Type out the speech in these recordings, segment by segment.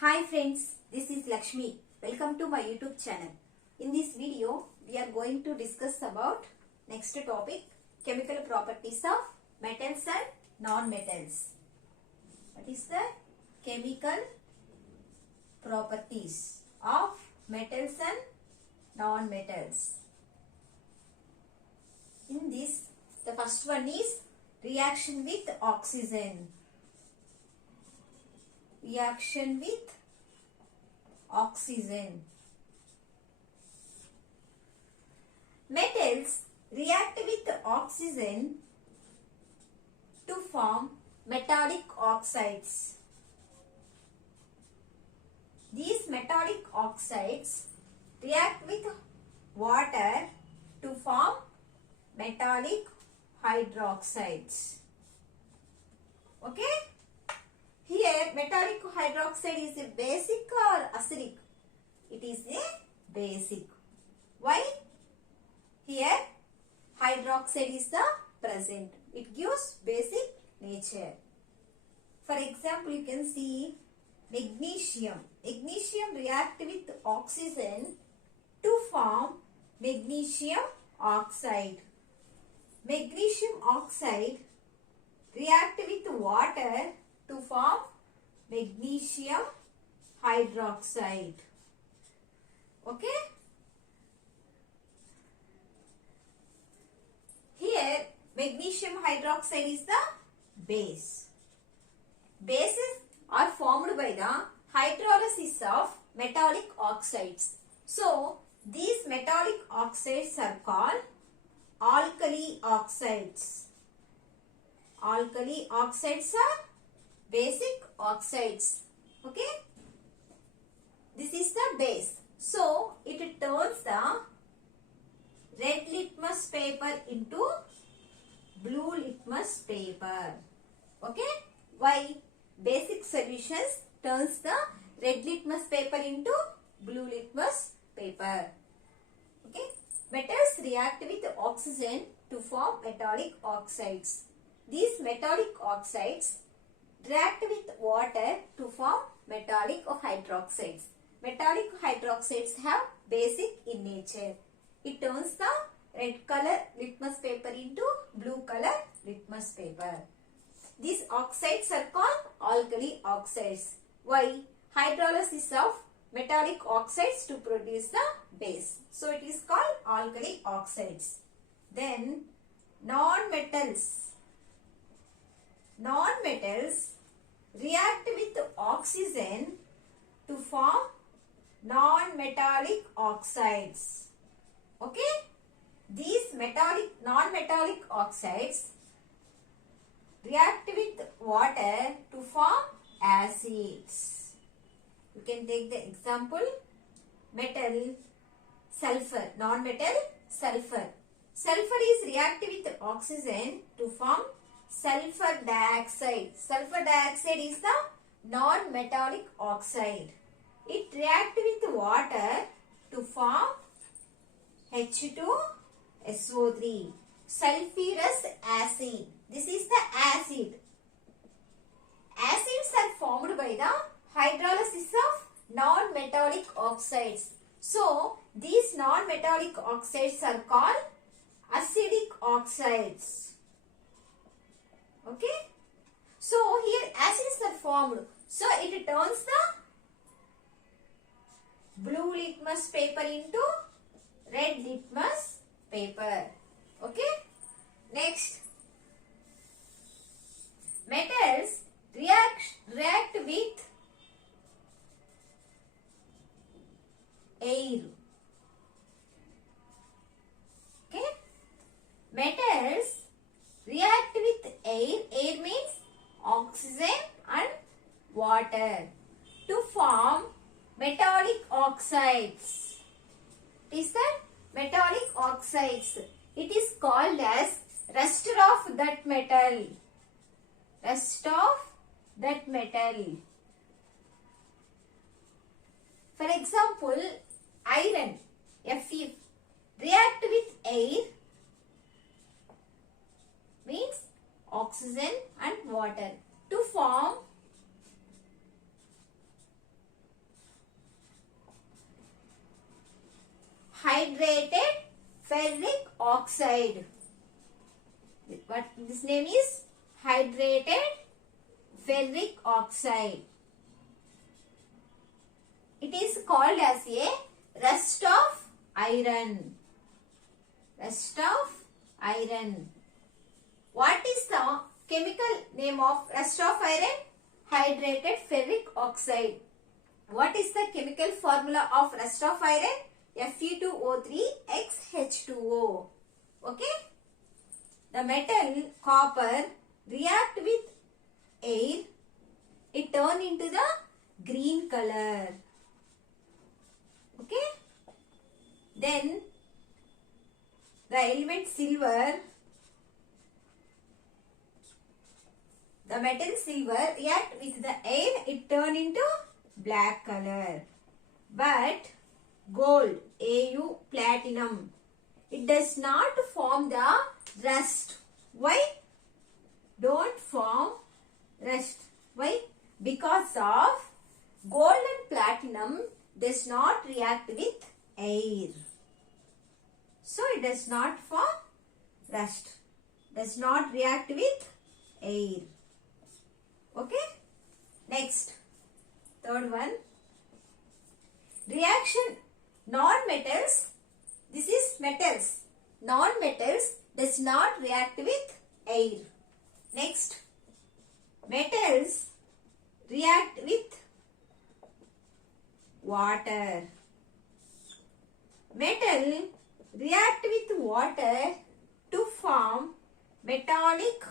Hi friends, this is Lakshmi. Welcome to my YouTube channel. In this video, we are going to discuss about next topic, chemical properties of metals and non-metals. What is the chemical properties of metals and non-metals? In this, the first one is reaction with oxygen. Reaction with oxygen. Metals react with oxygen to form metallic oxides. These metallic oxides react with water to form metallic hydroxides. Okay? Here, metallic hydroxide is a basic or acidic? It is a basic. Why? Here, hydroxide is the present. It gives basic nature. For example, you can see magnesium. Magnesium react with oxygen to form magnesium oxide. Magnesium oxide react with water to form magnesium hydroxide. Okay? Here, magnesium hydroxide is the base. Bases are formed by the hydrolysis of metallic oxides. So, these metallic oxides are called alkali oxides. Alkali oxides are basic oxides. Okay? This is the base. So, it turns the red litmus paper into blue litmus paper. Okay? Why? Basic solutions turns the red litmus paper into blue litmus paper. Okay? Metals react with oxygen to form metallic oxides. These metallic oxides react with water to form metallic hydroxides. Metallic hydroxides have basic in nature. It turns the red color litmus paper into blue color litmus paper. These oxides are called alkali oxides. Why? Hydrolysis of metallic oxides to produce the base. So it is called alkali oxides. Then non-metals. Non-metals react with oxygen to form non-metallic oxides. Okay? These non-metallic oxides react with water to form acids. You can take the example, metal, sulfur, non-metal, sulfur. Sulfur is react with oxygen to form sulfur dioxide. Sulfur dioxide is the non-metallic oxide. It reacts with water to form H2SO3. Sulfurous acid. This is the acid. Acids are formed by the hydrolysis of non-metallic oxides. So, these non-metallic oxides are called acidic oxides. Okay? So, here acids are formed. So, it turns the blue litmus paper into red litmus paper. Okay? Next. Metals react with air. Okay? Metals react with air. Air means oxygen and water to form metallic oxides. It is that metallic oxides. It is called as rust of that metal. Rust of that metal. For example, iron, Fe, react with air means oxygen and water to form hydrated ferric oxide. What this name is? Hydrated ferric oxide. It is called as a rust of iron. Rust of iron. What is the chemical name of rust of iron? Hydrated ferric oxide. What is the chemical formula of rust of iron? Fe2O3xH2O. Okay? The metal copper react with air. It turn into the green color. Okay? Then the element silver. The metal silver react with the air. It turn into black color. But gold, Au, platinum, it does not form the rust. Why? Don't form rust. Why? Because of gold and platinum does not react with air. So it does not form rust. Does not react with air. Okay? Next. Third one. Reaction non-metals. This is metals. Non-metals does not react with air. Next. Metals react with water. Metal react with water to form metallic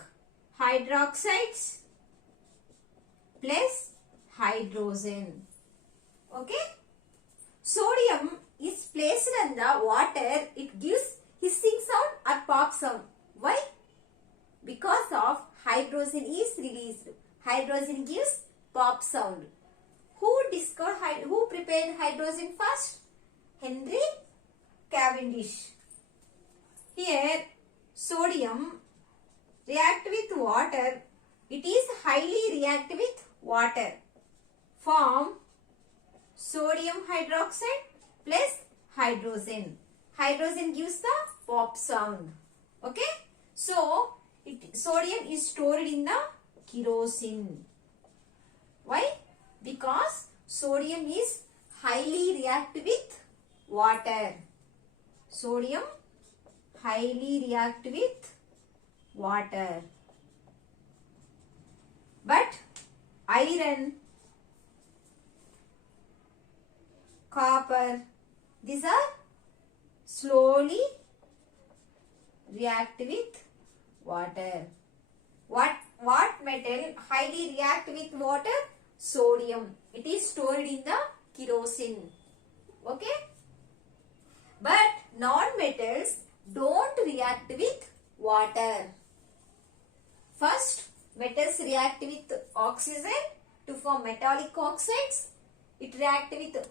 hydroxides plus hydrogen. Okay? Sodium is placed in the water. It gives hissing sound or pop sound. Why? Because of hydrogen is released. Hydrogen gives pop sound. Who prepared hydrogen first? Henry Cavendish. Here sodium react with water. It is highly react with water. Form sodium hydroxide plus hydrogen. Hydrogen gives the pop sound. Okay. So sodium is stored in the kerosene. Why? Because sodium is highly react with water. Sodium highly react with water. But iron, copper, these are slowly react with water. What metal highly react with water? Sodium. It is stored in the kerosene. Okay? But non-metals don't react with water. First, metals react with oxygen to form metallic oxides. It reacts with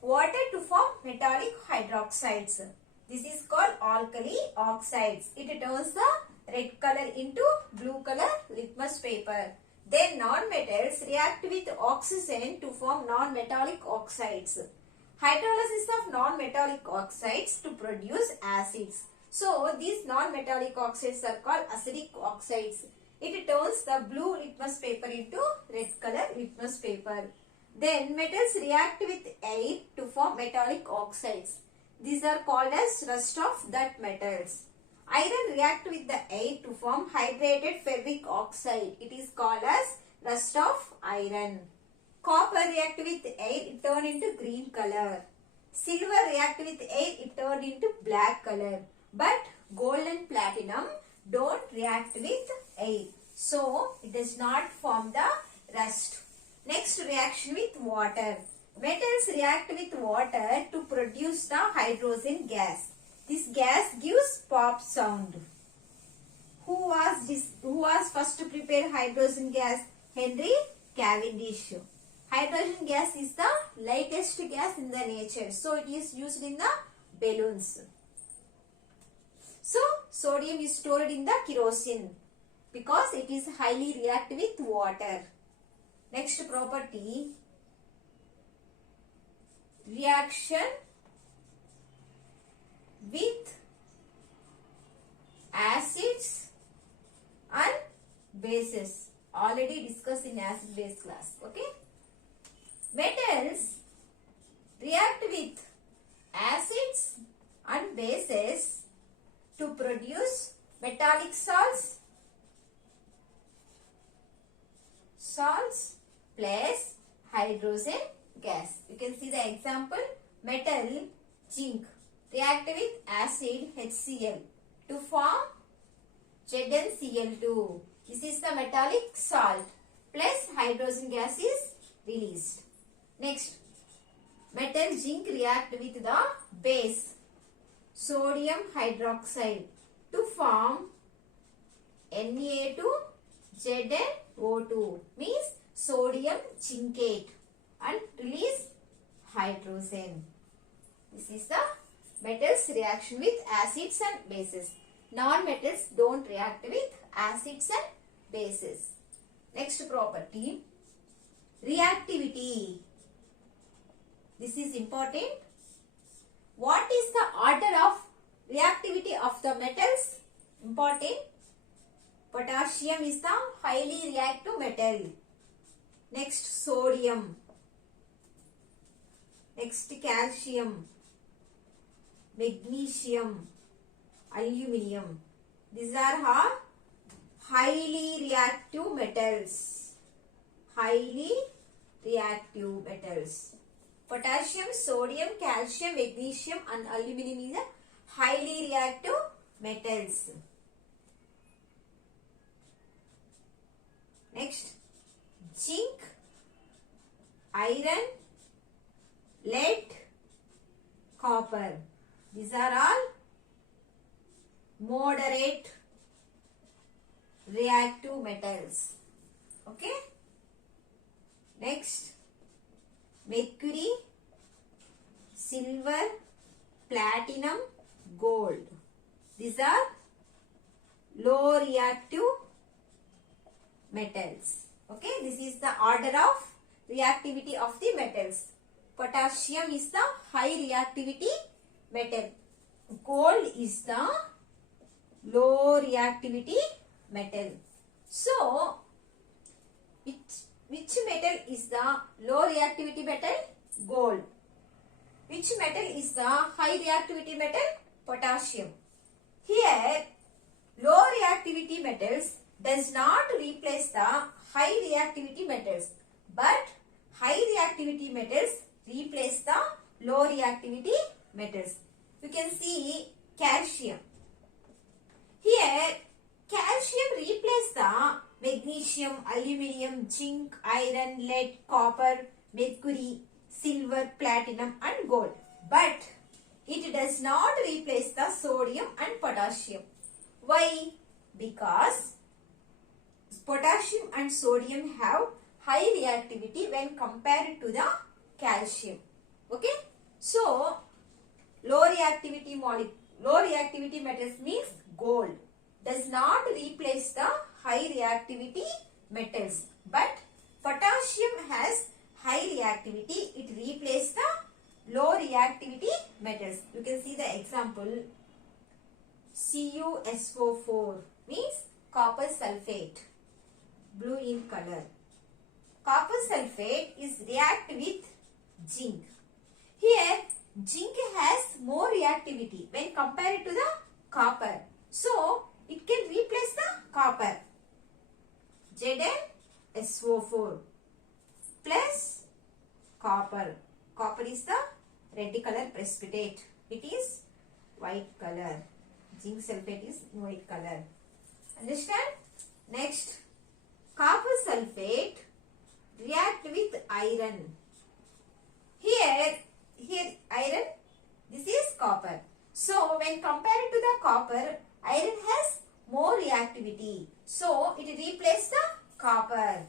water to form metallic hydroxides. This is called alkali oxides. It turns the red color into blue color litmus paper. Then non-metals react with oxygen to form non-metallic oxides. Hydrolysis of non-metallic oxides to produce acids. So these non-metallic oxides are called acidic oxides. It turns the blue litmus paper into red color litmus paper. Then metals react with air to form metallic oxides. These are called as rust of that metals. Iron react with the air to form hydrated ferric oxide. It is called as rust of iron. Copper react with air, it turn into green color. Silver react with air, it turn into black color. But gold and platinum don't react with air. So it does not form the rust. Next, reaction with water. Metals react with water to produce the hydrogen gas. This gas gives pop sound. Who was first to prepare hydrogen gas? Henry Cavendish. Hydrogen gas is the lightest gas in the nature. So it is used in the balloons. So sodium is stored in the kerosene because it is highly react with water. Next property, reaction with acids and bases. Already discussed in acid base class. Okay. Metals react with acids and bases to produce metallic salts plus hydrogen gas. You can see the example. Metal zinc react with acid HCl to form ZnCl2. This is the metallic salt plus hydrogen gas is released. Next, metal zinc react with the base sodium hydroxide to form Na2ZnO2 means sodium zincate and release hydrogen. This is the metals reaction with acids and bases. Non-metals don't react with acids and bases. Next property, reactivity. This is important. What is the order of reactivity of the metals? Important. Potassium is the highly reactive metal. Next, sodium. Next, calcium, magnesium, aluminum. These are highly reactive metals. Highly reactive metals. Potassium, sodium, calcium, magnesium and aluminum is a highly reactive metals. Next, zinc, iron, lead, copper. These are all moderate reactive metals. Okay. Next, mercury, silver, platinum, gold. These are low reactive metals. Okay, this is the order of reactivity of the metals. Potassium is the high reactivity metal. Gold is the low reactivity metal. So, which metal is the low reactivity metal? Gold. Which metal is the high reactivity metal? Potassium. Here, low reactivity metals does not replace the high reactivity metals, but high reactivity metals replace the low reactivity metals. You can see calcium. Here, calcium replaces the magnesium, aluminum, zinc, iron, lead, copper, mercury, silver, platinum and gold. But it does not replace the sodium and potassium. Why? Because potassium and sodium have high reactivity when compared to the calcium. Okay. So, low reactivity metals means gold. Does not replace the high reactivity metals. But potassium has high reactivity. It replaces the low reactivity metals. You can see the example. CuSO4 means copper sulfate. Blue in color. Copper sulfate is react with zinc. Here, zinc has more reactivity when compared to the copper. So, it can replace the copper. ZnSO4 plus copper. Copper is the red color precipitate. It is white color. Zinc sulfate is white color. Understand? Next, copper sulfate react with iron. Here iron, this is copper. So, when compared to the copper, iron has more reactivity. So, it replaces the copper.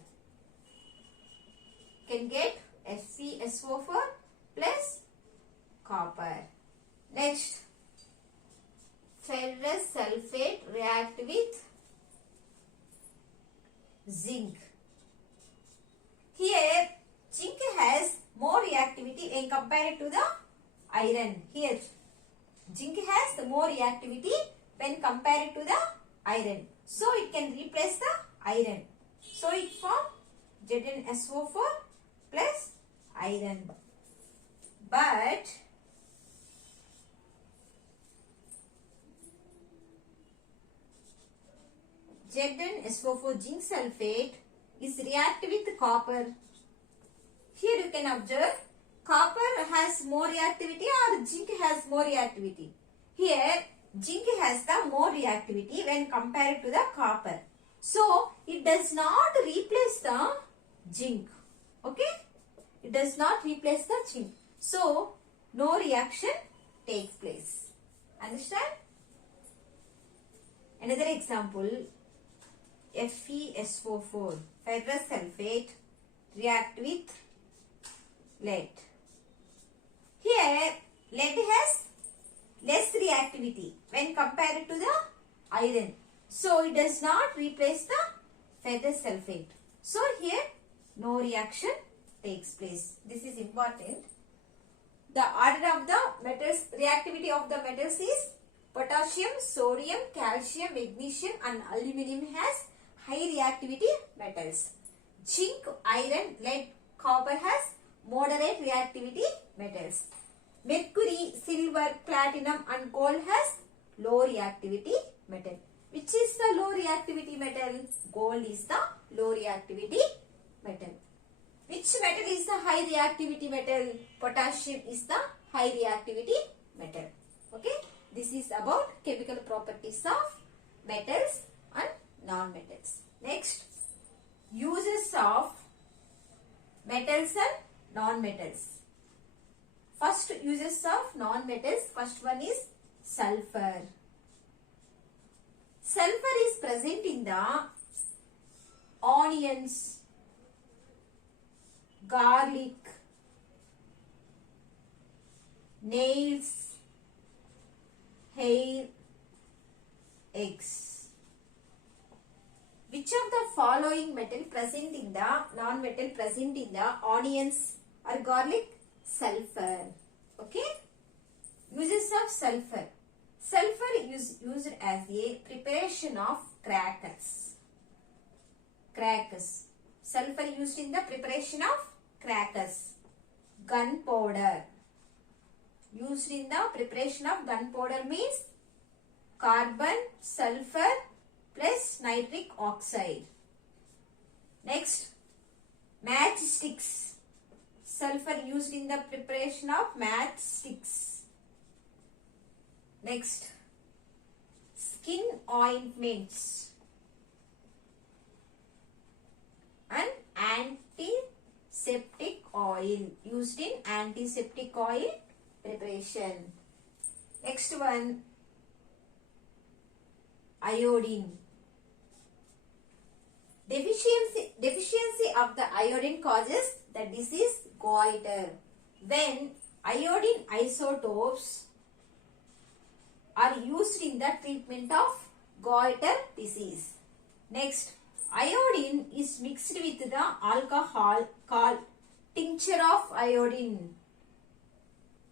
Can get FeSO4 plus copper. Next, ferrous sulfate react with zinc. Here, zinc has more reactivity when compared to the iron. Here, Zinc has more reactivity when compared to the iron. So it can replace the iron. So it forms ZnSO4 plus iron. But ZnSO4 zinc sulfate is reactive with copper. Here you can observe copper has more reactivity or zinc has more reactivity. Here zinc has the more reactivity when compared to the copper. So it does not replace the zinc. Okay? It does not replace the zinc. So no reaction takes place. Understand? Another example, FeSO4 ferrous sulfate react with lead. Here lead has less reactivity when compared to the iron. So it does not replace the ferrous sulfate. So here no reaction takes place. This is important. The order of the metals, reactivity of the metals is potassium, sodium, calcium, magnesium and aluminum has high reactivity metals. Zinc, iron, lead, copper has moderate reactivity metals. Mercury, silver, platinum and gold has low reactivity metal. Which is the low reactivity metal? Gold is the low reactivity metal. Which metal is the high reactivity metal? Potassium is the high reactivity metal. Okay. This is about chemical properties of metals and non-metals. Next, uses of metals and non-metals. First uses of non-metals. First one is sulfur. Sulfur is present in the onions, garlic, nails, hair, eggs. Which of the following metal present in the non-metal present in the onions or garlic? Sulfur. Okay. Uses of sulfur. Sulfur is used as a preparation of crackers. Crackers. Sulfur used in the preparation of crackers. Gunpowder. Used in the preparation of gunpowder means carbon, sulfur plus nitric oxide. Next, matchsticks. Sulfur used in the preparation of matchsticks. Next, skin ointments and antiseptic oil, used in antiseptic oil preparation. Next one, iodine. Deficiency of the iodine causes the disease goiter. When iodine isotopes are used in the treatment of goiter disease. Next, iodine is mixed with the alcohol called tincture of iodine.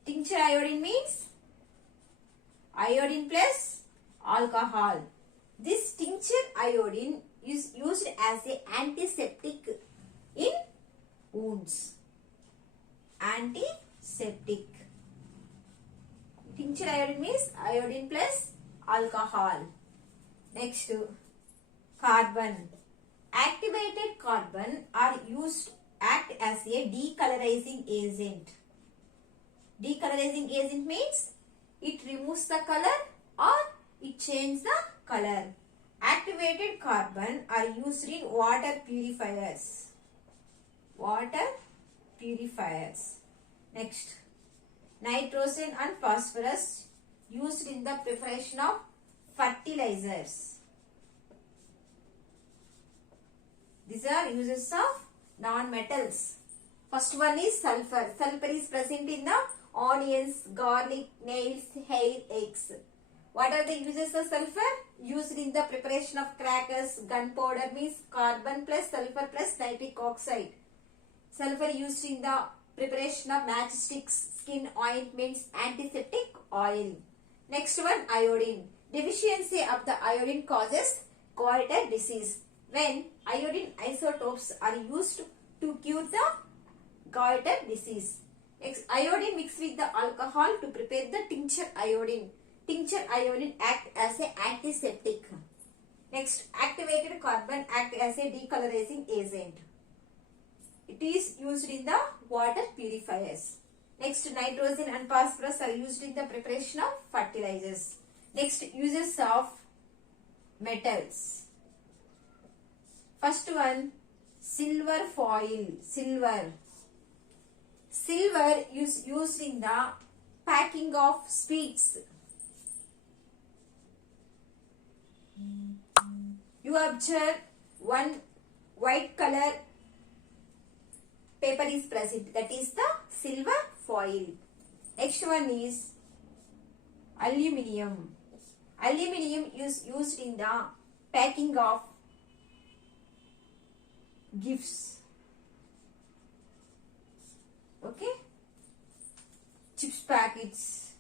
Tincture iodine means iodine plus alcohol. This tincture iodine is used as an antiseptic in wounds. Antiseptic. Tincture iodine means iodine plus alcohol. Next, carbon. Activated carbon are used act as a decolorizing agent. Decolorizing agent means it removes the color or it changes the color. Activated carbon are used in water purifiers. Water purifiers. Next, nitrogen and phosphorus used in the preparation of fertilizers. These are uses of non-metals. First one is sulfur. Sulfur is present in the onions, garlic, nails, hair, eggs. What are the uses of sulfur? Used in the preparation of crackers. Gunpowder means carbon plus sulfur plus nitric oxide. Sulfur used in the preparation of matchsticks, skin ointments, antiseptic oil. Next one, iodine. Deficiency of the iodine causes goiter disease. When iodine isotopes are used to cure the goiter disease. Next, iodine mixed with the alcohol to prepare the tincture iodine. Tincture iodine act as an antiseptic. Next, activated carbon act as a decolorizing agent. It is used in the water purifiers. Next, nitrogen and phosphorus are used in the preparation of fertilizers. Next, uses of metals. First one, silver foil. Silver is used in the packing of sweets. You observe one white color paper is present, that is the silver foil. Next one is aluminium. Aluminium is used in the packing of gifts. Okay, chips packets.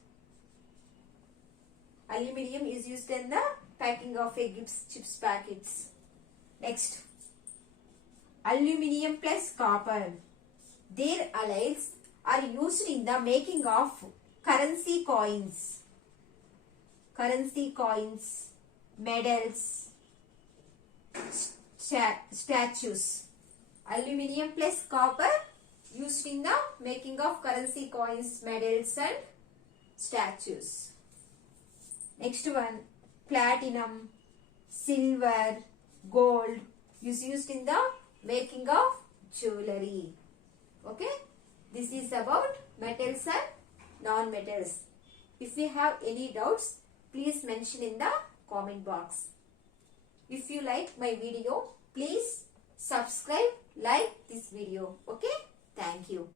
Aluminium is used in the packing of a gifts chips packets. Next, aluminium plus copper. Their alloys are used in the making of currency coins. Currency coins, medals, statues. Aluminium plus copper used in the making of currency coins, medals and statues. Next one, platinum, silver, gold is used in the making of jewelry. Okay, this is about metals and non-metals. If you have any doubts, please mention in the comment box. If you like my video, please subscribe, like this video.